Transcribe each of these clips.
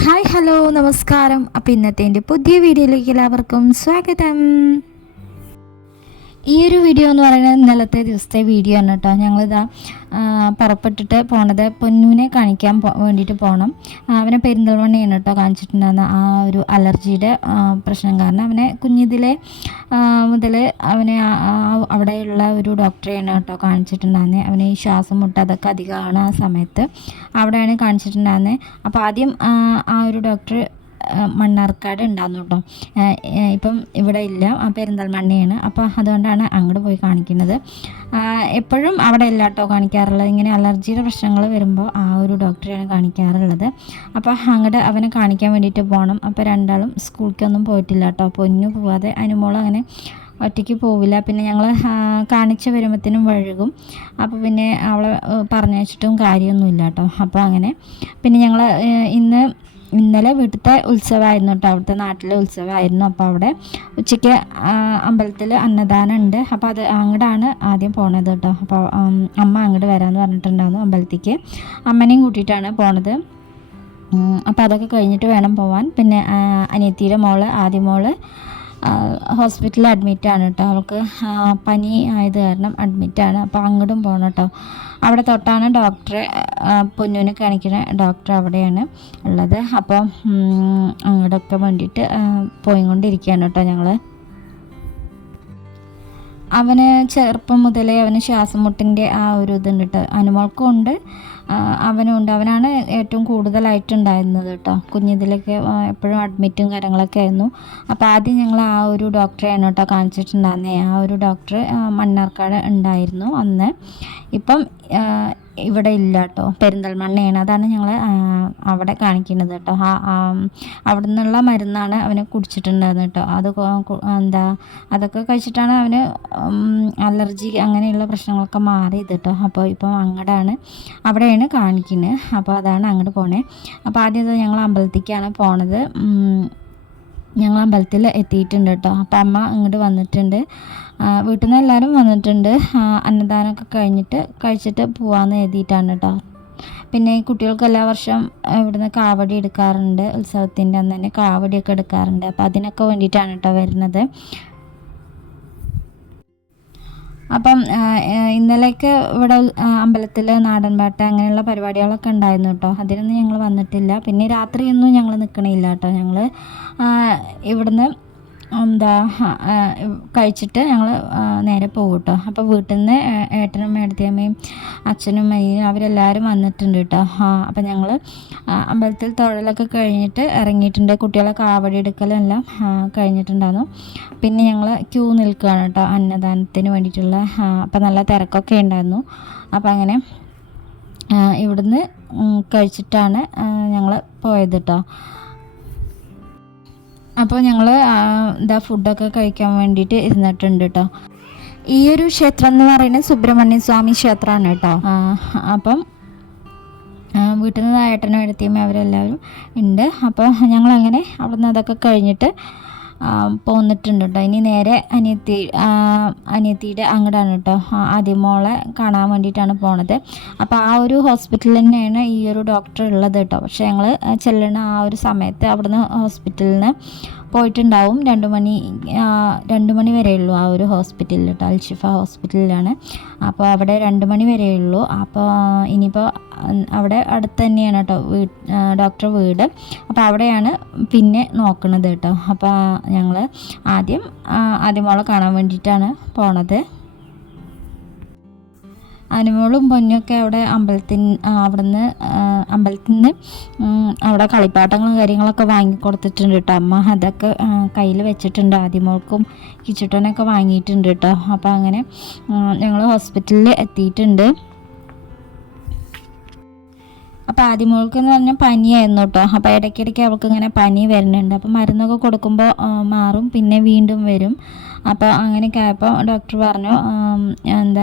Hi hello നമസ്കാരം. അപ്പോൾ ഇന്നത്തെ എൻ്റെ പുതിയ വീഡിയോയിലേക്ക് എല്ലാവർക്കും സ്വാഗതം. ഈ ഒരു വീഡിയോ എന്ന് പറയുന്നത് ഇന്നലത്തെ ദിവസത്തെ വീഡിയോ ആണ് കേട്ടോ. ഞങ്ങളിതാ പുറപ്പെട്ടിട്ട് പോണത് പൊന്നൂനെ കാണിക്കാൻ വേണ്ടിയിട്ട് പോകണം. അവനെ പെരിന്തൽമണ്ണയാണ് കേട്ടോ കാണിച്ചിട്ടുണ്ടായിരുന്ന ആ ഒരു അലർജിയുടെ പ്രശ്നം കാരണം അവനെ കുഞ്ഞിതിലെ മുതൽ അവനെ അവിടെയുള്ള ഒരു ഡോക്ടറെയാണ് കേട്ടോ കാണിച്ചിട്ടുണ്ടായിരുന്നത്. അവന് ഈ ശ്വാസം മുട്ട അതൊക്കെ അധികമാണ് ആ സമയത്ത് അവിടെയാണ് കാണിച്ചിട്ടുണ്ടായിരുന്നത്. അപ്പോൾ ആദ്യം ആ ഒരു ഡോക്ടർ മണ്ണാർക്കാട് ഉണ്ടായിരുന്നു കേട്ടോ. ഇപ്പം ഇവിടെ ഇല്ല, പെരിന്തൽമണ്ണയാണ്. അപ്പോൾ അതുകൊണ്ടാണ് അങ്ങോട്ട് പോയി കാണിക്കുന്നത്. എപ്പോഴും അവിടെ ഇല്ല കേട്ടോ കാണിക്കാറുള്ളത്. ഇങ്ങനെ അലർജിയുടെ പ്രശ്നങ്ങൾ വരുമ്പോൾ ആ ഒരു ഡോക്ടറെയാണ് കാണിക്കാറുള്ളത്. അപ്പോൾ അങ്ങോട്ട് അവനെ കാണിക്കാൻ വേണ്ടിയിട്ട് പോകണം. അപ്പോൾ രണ്ടാളും സ്കൂളിലേക്കൊന്നും പോയിട്ടില്ല കേട്ടോ. പൊന്നു പോവാതെ അനുമോൾ അങ്ങനെ ഒറ്റയ്ക്ക് പോവില്ല. പിന്നെ ഞങ്ങൾ കാണിച്ച് വരുമ്പോഴത്തേനും വഴുകും. അപ്പോൾ പിന്നെ അവളെ പറഞ്ഞയച്ചിട്ടും കാര്യമൊന്നുമില്ല കേട്ടോ. അപ്പോൾ അങ്ങനെ പിന്നെ ഞങ്ങൾ ഇന്നലെ വീട്ടിലത്തെ ഉത്സവമായിരുന്നു കേട്ടോ. അവിടുത്തെ നാട്ടിലെ ഉത്സവമായിരുന്നു. അപ്പോൾ അവിടെ ഉച്ചയ്ക്ക് അമ്പലത്തിൽ അന്നദാനം ഉണ്ട്. അപ്പോൾ അത് അങ്ങോട്ടാണ് ആദ്യം പോണത് കേട്ടോ. അപ്പോൾ അമ്മ അങ്ങോട്ട് വരാമെന്ന് പറഞ്ഞിട്ടുണ്ടായിരുന്നു അമ്പലത്തേക്ക്. അമ്മനെയും കൂട്ടിയിട്ടാണ് പോണത്. അപ്പോൾ അതൊക്കെ കഴിഞ്ഞിട്ട് വേണം പോവാൻ. പിന്നെ അനിയത്തിയുടെ മോള് ആദ്യ മോള് ഹോസ്പിറ്റലിൽ അഡ്മിറ്റാണ് കേട്ടോ. അവൾക്ക് പനി ആയത് കാരണം അഡ്മിറ്റാണ്. അപ്പോൾ അങ്ങോട്ടും പോകണം കേട്ടോ. അവിടെ തൊട്ടാണ് ഡോക്ടറെ പൊന്നൂനെ കാണിക്കുന്ന ഡോക്ടർ അവിടെയാണ് ഉള്ളത്. അപ്പോൾ അങ്ങോട്ടൊക്കെ വേണ്ടിയിട്ട് പോയിക്കൊണ്ടിരിക്കുകയാണ് കേട്ടോ ഞങ്ങൾ. അവന് ചെറുപ്പം മുതലേ അവന് ശ്വാസം മുട്ടിൻ്റെ ആ ഒരു ഇതുണ്ട് കേട്ടോ. അനുമോൾക്കും ഉണ്ട്, അവനുണ്ട്. അവനാണ് ഏറ്റവും കൂടുതലായിട്ടുണ്ടായിരുന്നത് കേട്ടോ. കുഞ്ഞിതിലൊക്കെ എപ്പോഴും അഡ്മിറ്റും കാര്യങ്ങളൊക്കെ ആയിരുന്നു. അപ്പോൾ ആദ്യം ഞങ്ങൾ ആ ഒരു ഡോക്ടറെയാണ് കേട്ടോ കാണിച്ചിട്ടുണ്ടായിരുന്നത്. ആ ഒരു ഡോക്ടർ മണ്ണാർക്കാട് ഉണ്ടായിരുന്നു അന്ന്. ഇപ്പം ഇവിടെ ഇല്ല കേട്ടോ, പെരിന്തൽമണ്ണയാണ്. അതാണ് ഞങ്ങൾ അവിടെ കാണിക്കുന്നത് കേട്ടോ. അവിടെ നിന്നുള്ള മരുന്നാണ് അവന് കുടിച്ചിട്ടുണ്ടായിരുന്നത് കേട്ടോ. അതൊക്കെ കഴിച്ചിട്ടാണ് അവന് അലർജി അങ്ങനെയുള്ള പ്രശ്നങ്ങളൊക്കെ മാറിയത് കേട്ടോ. അപ്പോൾ ഇപ്പം അവിടെയാണ് കാണിക്കുന്നത്. അപ്പോൾ അതാണ് അങ്ങോട്ട് പോണേ. അപ്പോൾ ആദ്യം ഞങ്ങൾ അമ്പലത്തേക്കാണ് പോണത്. ഞങ്ങൾ അമ്പലത്തിൽ എത്തിയിട്ടുണ്ട് കേട്ടോ. അപ്പം അമ്മ ഇങ്ങോട്ട് വന്നിട്ടുണ്ട്. വീട്ടിൽ നിന്ന് എല്ലാവരും വന്നിട്ടുണ്ട്. അന്നദാനമൊക്കെ കഴിച്ചിട്ട് പോകാമെന്ന് എഴുതിയിട്ടാണ് കേട്ടോ. പിന്നെ കുട്ടികൾക്ക് എല്ലാ വർഷം ഇവിടുന്ന് കാവടി എടുക്കാറുണ്ട്. ഉത്സവത്തിൻ്റെ അന്ന് തന്നെ കാവടിയൊക്കെ എടുക്കാറുണ്ട്. അപ്പോൾ അതിനൊക്കെ വേണ്ടിയിട്ടാണ് കേട്ടോ വരുന്നത്. അപ്പം ഇന്നലെയൊക്കെ ഇവിടെ അമ്പലത്തിൽ നാടൻപാട്ട് അങ്ങനെയുള്ള പരിപാടികളൊക്കെ ഉണ്ടായിരുന്നു കേട്ടോ. അതിനൊന്നും ഞങ്ങൾ വന്നിട്ടില്ല. പിന്നെ രാത്രിയൊന്നും ഞങ്ങൾ നിൽക്കണില്ല കേട്ടോ. ഞങ്ങൾ ഇവിടുന്ന് കഴിച്ചിട്ട് ഞങ്ങൾ നേരെ പോകും കേട്ടോ. അപ്പോൾ വീട്ടിൽ നിന്ന് ഏട്ടനും ഏട്ടത്തിയമ്മയും അച്ഛനും അയ്യനും അവരെല്ലാവരും വന്നിട്ടുണ്ട് കേട്ടോ. അപ്പോൾ ഞങ്ങൾ അമ്പലത്തിൽ തൊഴലൊക്കെ കഴിഞ്ഞിട്ട് ഇറങ്ങിയിട്ടുണ്ട്. കുട്ടികളെ കാവടി എടുക്കലെല്ലാം കഴിഞ്ഞിട്ടുണ്ടായിരുന്നു. പിന്നെ ഞങ്ങൾ ക്യൂ നിൽക്കുകയാണ് കേട്ടോ അന്നദാനത്തിന് വേണ്ടിയിട്ടുള്ള. അപ്പോൾ നല്ല തിരക്കൊക്കെ ഉണ്ടായിരുന്നു. അപ്പോൾ അങ്ങനെ ഇവിടുന്ന് കഴിച്ചിട്ടാണ് ഞങ്ങൾ പോയത് കേട്ടോ. അപ്പോൾ ഞങ്ങൾ ഫുഡൊക്കെ കഴിക്കാൻ വേണ്ടിയിട്ട് ഇരുന്നിട്ടുണ്ട് കേട്ടോ. ഈ ഒരു ക്ഷേത്രം എന്ന് പറയുന്നത് സുബ്രഹ്മണ്യ സ്വാമി ക്ഷേത്രമാണ് കേട്ടോ. അപ്പം വീട്ടിൽ നിന്ന് ഏട്ടനും എടുത്തിയും അവരെല്ലാവരും ഉണ്ട്. അപ്പോൾ ഞങ്ങളങ്ങനെ അവിടെ നിന്ന് അതൊക്കെ കഴിഞ്ഞിട്ട് പോന്നിട്ടുണ്ട് കേട്ടോ. ഇനി നേരെ അനിയത്തിയുടെ അങ്ങോട്ടാണ് കേട്ടോ. ആദ്യമോളെ കാണാൻ വേണ്ടിയിട്ടാണ് പോണത്. അപ്പോൾ ആ ഒരു ഹോസ്പിറ്റലിൽ തന്നെയാണ് ഈ ഒരു ഡോക്ടർ ഉള്ളത് കേട്ടോ. പക്ഷേ ഞങ്ങൾ ചെല്ലണ ആ ഒരു സമയത്ത് അവിടുന്ന് ഹോസ്പിറ്റലിൽ നിന്ന് പോയിട്ടുണ്ടാവും. 2 മണി വരെയുള്ളൂ ആ ഒരു ഹോസ്പിറ്റലിൽ കേട്ടോ. അൽഷിഫ ഹോസ്പിറ്റലിലാണ്. അപ്പോൾ അവിടെ 2 മണി വരെയുള്ളൂ. അപ്പോൾ ഇനിയിപ്പോൾ അവിടെ അടുത്ത് തന്നെയാണ് കേട്ടോ ഡോക്ടർ വീട്. അപ്പോൾ അവിടെയാണ് പിന്നെ നോക്കുന്നത് കേട്ടോ. അപ്പോൾ ഞങ്ങൾ ആദ്യമോളെ കാണാൻ വേണ്ടിയിട്ടാണ് പോണത്. അനുമോളും പൊന്നൊക്കെ അവിടെ അമ്പലത്തിൽ നിന്ന് അവിടെ കളിപ്പാട്ടങ്ങളും കാര്യങ്ങളൊക്കെ വാങ്ങിക്കൊടുത്തിട്ടുണ്ട് കേട്ടോ അമ്മ. അതൊക്കെ കയ്യിൽ വെച്ചിട്ടുണ്ട്. ആദ്യമോൾക്കും കിച്ചുട്ടനൊക്കെ വാങ്ങിയിട്ടുണ്ട് കേട്ടോ. അപ്പോൾ അങ്ങനെ ഞങ്ങൾ ഹോസ്പിറ്റലിൽ എത്തിയിട്ടുണ്ട്. അപ്പോൾ ആദ്യമോൾക്ക് എന്ന് പറഞ്ഞാൽ പനിയായിരുന്നു കേട്ടോ. അപ്പോൾ ഇടയ്ക്കിടയ്ക്ക് അവൾക്ക് ഇങ്ങനെ പനി വരുന്നുണ്ട്. അപ്പോൾ മരുന്നൊക്കെ കൊടുക്കുമ്പോൾ മാറും, പിന്നെ വീണ്ടും വരും. അപ്പോൾ അങ്ങനെയൊക്കെ ആയപ്പോൾ ഡോക്ടർ പറഞ്ഞു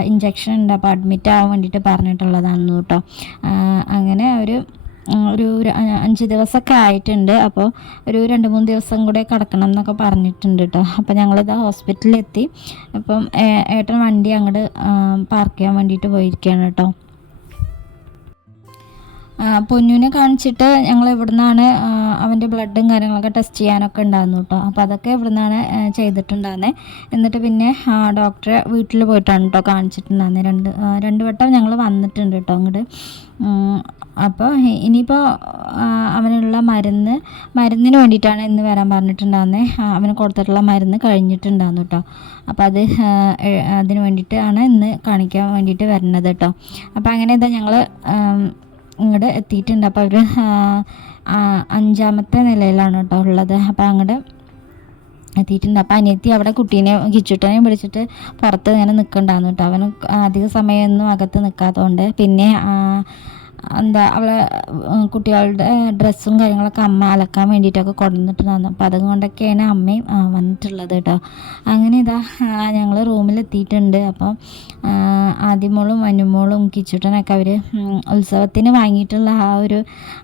ഇഞ്ചക്ഷൻ ഉണ്ട്, അപ്പോൾ അഡ്മിറ്റ് ആവാൻ വേണ്ടിയിട്ട് പറഞ്ഞിട്ടുള്ളതാണെന്ന് കേട്ടോ. അങ്ങനെ ഒരു 5 ദിവസമൊക്കെ ആയിട്ടുണ്ട്. അപ്പോൾ ഒരു 2-3 ദിവസം കൂടെ കിടക്കണം എന്നൊക്കെ പറഞ്ഞിട്ടുണ്ട് കേട്ടോ. അപ്പോൾ ഞങ്ങളിത് ഹോസ്പിറ്റലിലെത്തി. അപ്പം ഏട്ടൻ വണ്ടി അങ്ങോട്ട് പാർക്ക് ചെയ്യാൻ വേണ്ടിയിട്ട് പോയിരിക്കുകയാണ് കേട്ടോ. പൊന്നുവിനെ കാണിച്ചിട്ട് ഞങ്ങൾ ഇവിടുന്നാണ് അവൻ്റെ ബ്ലഡും കാര്യങ്ങളൊക്കെ ടെസ്റ്റ് ചെയ്യാനൊക്കെ ഉണ്ടായിരുന്നു കേട്ടോ. അപ്പോൾ അതൊക്കെ ഇവിടുന്നാണ് ചെയ്തിട്ടുണ്ടായിരുന്നത്. എന്നിട്ട് പിന്നെ ഡോക്ടറെ വീട്ടിൽ പോയിട്ടാണ് കേട്ടോ കാണിച്ചിട്ടുണ്ടായിരുന്നത്. രണ്ട് വട്ടം ഞങ്ങൾ വന്നിട്ടുണ്ട് കേട്ടോ അങ്ങോട്ട്. അപ്പോൾ ഇനിയിപ്പോൾ അവനുള്ള മരുന്നിന് വേണ്ടിയിട്ടാണ് ഇന്ന് വരാൻ പറഞ്ഞിട്ടുണ്ടായിരുന്നത്. അവന് കൊടുത്തിട്ടുള്ള മരുന്ന് കഴിഞ്ഞിട്ടുണ്ടായിരുന്നു കേട്ടോ. അപ്പോൾ അതിന് വേണ്ടിയിട്ടാണ് ഇന്ന് കാണിക്കാൻ വേണ്ടിയിട്ട് വരുന്നത് കേട്ടോ. അപ്പോൾ അങ്ങനെ ഇതാ ഞങ്ങൾ ഇങ്ങോട്ട് എത്തിയിട്ടുണ്ട്. അപ്പോൾ അവർ 5ാമത്തെ നിലയിലാണ് കേട്ടോ ഉള്ളത്. അപ്പോൾ അങ്ങോട്ട് എത്തിയിട്ടുണ്ട്. അപ്പോൾ അനിയത്തി അവിടെ കുട്ടീനെ കിച്ചുട്ടനെയും പിടിച്ചിട്ട് പുറത്ത് ഇങ്ങനെ നിൽക്കണ്ടായിരുന്നു കേട്ടോ. അവന് അധിക സമയമൊന്നും അകത്ത് നിൽക്കാത്തതുകൊണ്ട്. പിന്നെ അവളെ കുട്ടികളുടെ ഡ്രസ്സും കാര്യങ്ങളൊക്കെ അമ്മ അലക്കാൻ വേണ്ടിയിട്ടൊക്കെ കൊണ്ടുവന്നിട്ടുണ്ടായിരുന്നു. അപ്പോൾ അതുകൊണ്ടൊക്കെയാണ് അമ്മയും വന്നിട്ടുള്ളത് കേട്ടോ. അങ്ങനെ ഇതാ ഞങ്ങൾ റൂമിലെത്തിയിട്ടുണ്ട്. അപ്പം ആദ്യമോളും മനുമോളും കിച്ചുട്ടനൊക്കെ അവർ ഉത്സവത്തിന് വാങ്ങിയിട്ടുള്ള ആ ഒരു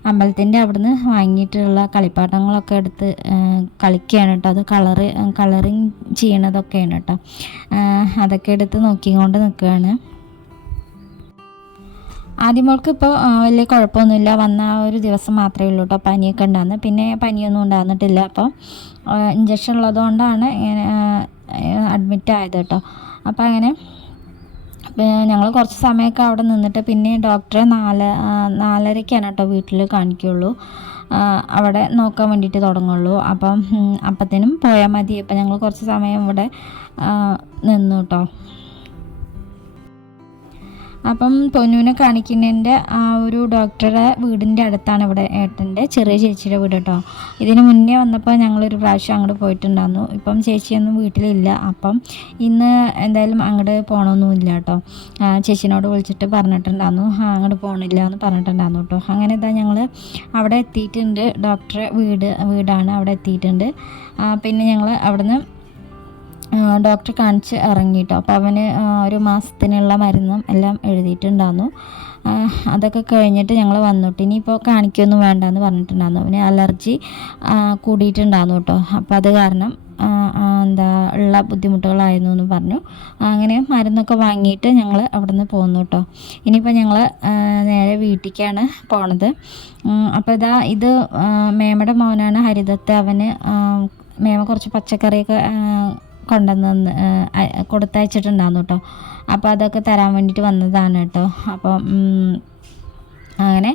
അമ്പലത്തിൻ്റെ അവിടുന്ന് വാങ്ങിയിട്ടുള്ള കളിപ്പാട്ടങ്ങളൊക്കെ എടുത്ത് കളിക്കുകയാണ് കേട്ടോ. അത് കളറിങ് ചെയ്യണതൊക്കെയാണ് കേട്ടോ. അതൊക്കെ എടുത്ത് നോക്കിക്കൊണ്ട് നിൽക്കുകയാണ്. ആദ്യമോൾക്ക് ഇപ്പോൾ വലിയ കുഴപ്പമൊന്നുമില്ല. വന്ന ആ ഒരു ദിവസം മാത്രമേ ഉള്ളൂ കേട്ടോ പനിയൊക്കെ ഉണ്ടാകുന്നത്. പിന്നെ പനിയൊന്നും ഉണ്ടാകുന്നിട്ടില്ല. അപ്പോൾ ഇഞ്ചക്ഷൻ ഉള്ളതുകൊണ്ടാണ് ഇങ്ങനെ അഡ്മിറ്റ് ആയത് കേട്ടോ. അപ്പോൾ അങ്ങനെ ഞങ്ങൾ കുറച്ച് സമയമൊക്കെ അവിടെ നിന്നിട്ട് പിന്നെ ഡോക്ടറെ 4:30ക്കാണ് കേട്ടോ വീട്ടിൽ കാണിക്കുകയുള്ളൂ. അവിടെ നോക്കാൻ വേണ്ടിയിട്ട് തുടങ്ങുള്ളൂ. അപ്പത്തേനും പോയാൽ മതി. അപ്പം ഞങ്ങൾ കുറച്ച് സമയം ഇവിടെ നിന്നു കേട്ടോ. അപ്പം പൊന്നുവിനെ കാണിക്കുന്നതിൻ്റെ ആ ഒരു ഡോക്ടറുടെ വീടിൻ്റെ അടുത്താണ് ഇവിടെ ഏട്ടൻ്റെ ചെറിയ ചേച്ചിയുടെ വീട് കേട്ടോ. ഇതിന് മുന്നേ വന്നപ്പോൾ ഞങ്ങളൊരു പ്രാവശ്യം അങ്ങോട്ട് പോയിട്ടുണ്ടായിരുന്നു. ഇപ്പം ചേച്ചിയൊന്നും വീട്ടിലില്ല. അപ്പം ഇന്ന് എന്തായാലും അങ്ങോട്ട് പോകണമെന്നുമില്ല കേട്ടോ. ചേച്ചിനോട് വിളിച്ചിട്ട് പറഞ്ഞിട്ടുണ്ടായിരുന്നു അങ്ങോട്ട് പോകണില്ല എന്ന് പറഞ്ഞിട്ടുണ്ടായിരുന്നു കേട്ടോ. അങ്ങനെ ഇതാ ഞങ്ങൾ അവിടെ എത്തിയിട്ടുണ്ട്. ഡോക്ടറെ വീടാണ് അവിടെ എത്തിയിട്ടുണ്ട്. പിന്നെ ഞങ്ങൾ അവിടുന്ന് ഡോക്ടറെ കാണിച്ച് ഇറങ്ങി കേട്ടോ. അപ്പോൾ അവന് 1 മാസത്തിനുള്ള മരുന്നും എല്ലാം എഴുതിയിട്ടുണ്ടായിരുന്നു. അതൊക്കെ കഴിഞ്ഞിട്ട് ഞങ്ങൾ വന്നിട്ട് ഇനിയിപ്പോൾ കാണിക്കൊന്നും വേണ്ടെന്ന് പറഞ്ഞിട്ടുണ്ടായിരുന്നു. അവന് അലർജി കൂടിയിട്ടുണ്ടായിരുന്നു കേട്ടോ. അപ്പോൾ അത് കാരണം ഉള്ള ബുദ്ധിമുട്ടുകളായിരുന്നു എന്ന് പറഞ്ഞു. അങ്ങനെ മരുന്നൊക്കെ വാങ്ങിയിട്ട് ഞങ്ങൾ അവിടെ നിന്ന് പോന്നു കേട്ടോ. ഇനിയിപ്പോൾ ഞങ്ങൾ നേരെ വീട്ടിലേക്കാണ് പോണത്. അപ്പോൾ ഇത് മേമയുടെ മോനാണ് ഹരിദത്ത്. അവന് മേമ കുറച്ച് പച്ചക്കറിയൊക്കെ കൊണ്ടുവന്ന് കൊടുത്തയച്ചിട്ടുണ്ടായിരുന്നു കേട്ടോ. അപ്പോൾ അതൊക്കെ തരാൻ വേണ്ടിയിട്ട് വന്നതാണ് കേട്ടോ. അപ്പം അങ്ങനെ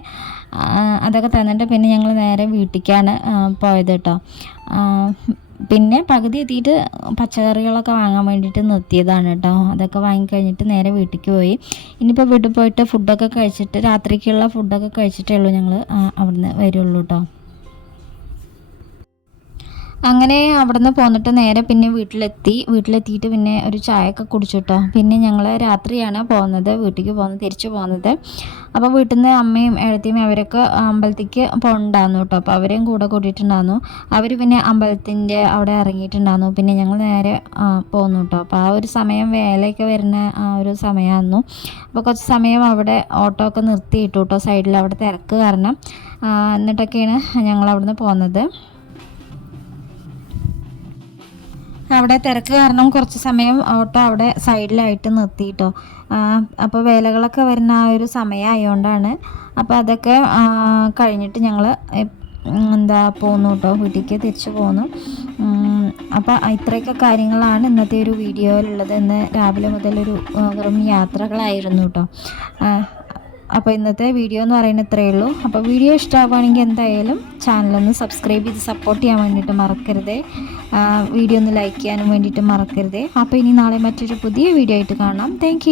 അതൊക്കെ തന്നിട്ട് പിന്നെ ഞങ്ങൾ നേരെ വീട്ടിലേക്കാണ് പോയത് കേട്ടോ. പിന്നെ പകുതി എത്തിയിട്ട് പച്ചക്കറികളൊക്കെ വാങ്ങാൻ വേണ്ടിയിട്ട് നിർത്തിയതാണ് കേട്ടോ. അതൊക്കെ വാങ്ങിക്കഴിഞ്ഞിട്ട് നേരെ വീട്ടിലേക്ക് പോയി. ഇനിയിപ്പോൾ വീട്ടിൽ പോയിട്ട് ഫുഡൊക്കെ കഴിച്ചിട്ട് രാത്രിക്കുള്ള ഫുഡൊക്കെ കഴിച്ചിട്ടേ ഉള്ളൂ ഞങ്ങൾ അവിടുന്ന് വരുള്ളൂ കേട്ടോ. അങ്ങനെ അവിടെ നിന്ന് പോന്നിട്ട് നേരെ പിന്നെ വീട്ടിലെത്തിയിട്ട് പിന്നെ ഒരു ചായയൊക്കെ കുടിച്ചു കേട്ടോ. പിന്നെ ഞങ്ങൾ രാത്രിയാണ് തിരിച്ചു പോകുന്നത്. അപ്പോൾ വീട്ടിൽ നിന്ന് അമ്മയും എഴുത്തിയും അവരൊക്കെ അമ്പലത്തേക്ക് പോകണ്ടായിരുന്നു കേട്ടോ. അപ്പോൾ അവരെയും കൂടെ കൂട്ടിയിട്ടുണ്ടായിരുന്നു. അവർ പിന്നെ അമ്പലത്തിൻ്റെ അവിടെ ഇറങ്ങിയിട്ടുണ്ടായിരുന്നു. പിന്നെ ഞങ്ങൾ നേരെ പോന്നു കേട്ടോ. അപ്പോൾ ആ ഒരു സമയം വേലയൊക്കെ വരുന്ന ആ ഒരു സമയമായിരുന്നു. അപ്പോൾ കുറച്ച് സമയം അവിടെ ഓട്ടോ ഒക്കെ നിർത്തിയിട്ടു കേട്ടോ സൈഡിൽ. അവിടെ തിരക്ക് കാരണം. എന്നിട്ടൊക്കെയാണ് ഞങ്ങൾ അവിടെ നിന്ന് പോകുന്നത്. അവിടെ തിരക്ക് കാരണം കുറച്ച് സമയം ഓട്ടോ അവിടെ സൈഡിലായിട്ട് നിർത്തിയിട്ടോ. അപ്പോൾ വേലകളൊക്കെ വരുന്ന ആ ഒരു സമയമായതുകൊണ്ടാണ്. അപ്പോൾ അതൊക്കെ കഴിഞ്ഞിട്ട് ഞങ്ങൾ പോന്നു കേട്ടോ. വീട്ടിലേക്ക് തിരിച്ചു പോന്നു. അപ്പോൾ ഇത്രയൊക്കെ കാര്യങ്ങളാണ് ഇന്നത്തെ ഒരു വീഡിയോയിലുള്ളത്. ഇന്ന് രാവിലെ മുതലൊരു വെറും യാത്രകളായിരുന്നു കേട്ടോ. അപ്പോൾ ഇന്നത്തെ വീഡിയോ എന്ന് പറയുന്നത് ഇത്രയേ ഉള്ളൂ. അപ്പോൾ വീഡിയോ ഇഷ്ടമാവുകയാണെങ്കിൽ എന്തായാലും ചാനലൊന്ന് സബ്സ്ക്രൈബ് ചെയ്ത് സപ്പോർട്ട് ചെയ്യാൻ വേണ്ടിയിട്ട് മറക്കരുതേ. വീഡിയോ ഒന്ന് ലൈക്ക് ചെയ്യാനും വേണ്ടിയിട്ട് മറക്കരുതേ. അപ്പോൾ ഇനി നാളെ മറ്റൊരു പുതിയ വീഡിയോ ആയിട്ട് കാണാം. താങ്ക്